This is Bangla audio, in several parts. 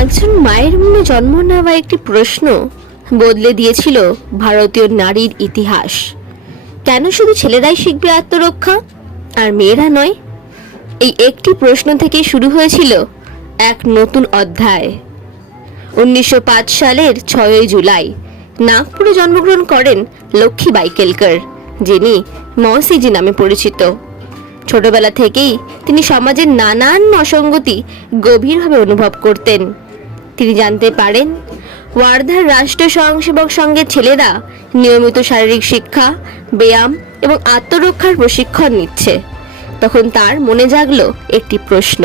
একজন মায়ের মনে জন্ম নেওয়া একটি প্রশ্ন বদলে দিয়েছিল ভারতীয় নারীর ইতিহাস। কেন শুধু ছেলেরাই শিখবে আত্মরক্ষা আর মেয়েরা নয়? এই একটি প্রশ্ন থেকে শুরু হয়েছিল এক নতুন অধ্যায়। 1905 সালের 6 জুলাই নাগপুরে জন্মগ্রহণ করেন লক্ষ্মীবাই কেলকর, যিনি মৌসিজি নামে পরিচিত। ছোটবেলা থেকেই তিনি সমাজের নানান অসঙ্গতি গভীরভাবে অনুভব করতেন। তিনি জানতে পারেন ওয়ার্ধার রাষ্ট্র স্বয়ংসেবক সংঘের ছেলেরা নিয়মিত শারীরিক শিক্ষা, ব্যায়াম এবং আত্মরক্ষার প্রশিক্ষণ নিচ্ছে। তখন তার মনে জাগলো একটি প্রশ্ন,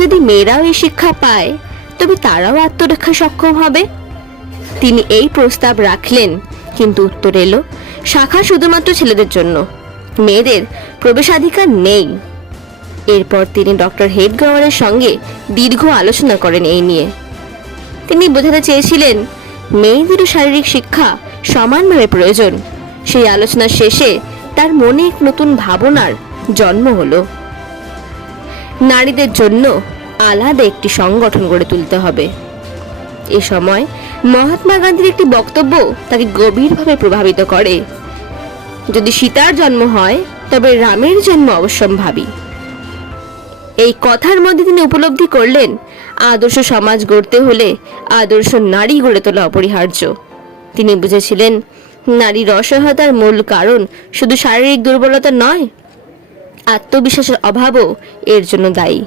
যদি মেয়েরাও এই শিক্ষা পায় তবে তারাও আত্মরক্ষা সক্ষম হবে। তিনি এই প্রস্তাব রাখলেন, কিন্তু উত্তর এলো শাখা শুধুমাত্র ছেলেদের জন্য, মেয়েদের প্রবেশাধিকার নেই। এরপর তিনি ডক্টর হেডগেওয়ারের সঙ্গে দীর্ঘ আলোচনা করেন এই নিয়ে। তিনি বোঝাতে চেয়েছিলেন মেয়েদেরও শারীরিক শিক্ষা সমানভাবে প্রয়োজন। সেই আলোচনা শেষে তার মনে এক নতুন ভাবনার জন্ম হলো। নারীদের জন্য আলাদা একটি সংগঠন গড়ে তুলতে হবে। এ সময় মহাত্মা গান্ধীর একটি বক্তব্য তাকে গভীরভাবে প্রভাবিত করে, যদি সীতার জন্ম হয় তবে রামের জন্ম অবশ্যম্ভাবী। এই কথার মধ্যে তিনি উপলব্ধি করলেন আদর্শ সমাজ গড়তে হলে আদর্শ নারী গড়ে তোলা অপরিহার্য। তিনি বুঝেছিলেন নারীর অসহায়তার মূল কারণ শুধু শারীরিক দুর্বলতা নয়, আত্মবিশ্বাসের অভাবও এর জন্য দায়ী।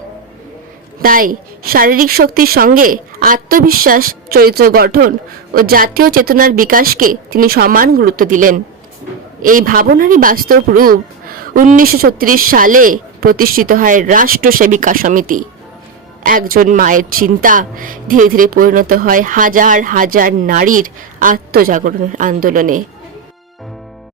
তাই শারীরিক শক্তির সঙ্গে আত্মবিশ্বাস, চরিত্র গঠন ও জাতীয় চেতনার বিকাশকে তিনি সমান গুরুত্ব দিলেন। এই ভাবনারই বাস্তব রূপ 1936 সালে প্রতিষ্ঠিত হয় রাষ্ট্র সেবিকা সমিতি। একজন মায়ের চিন্তা ধীরে ধীরে পরিণত হয় হাজার হাজার নারীর আত্মজাগরণের আন্দোলনে।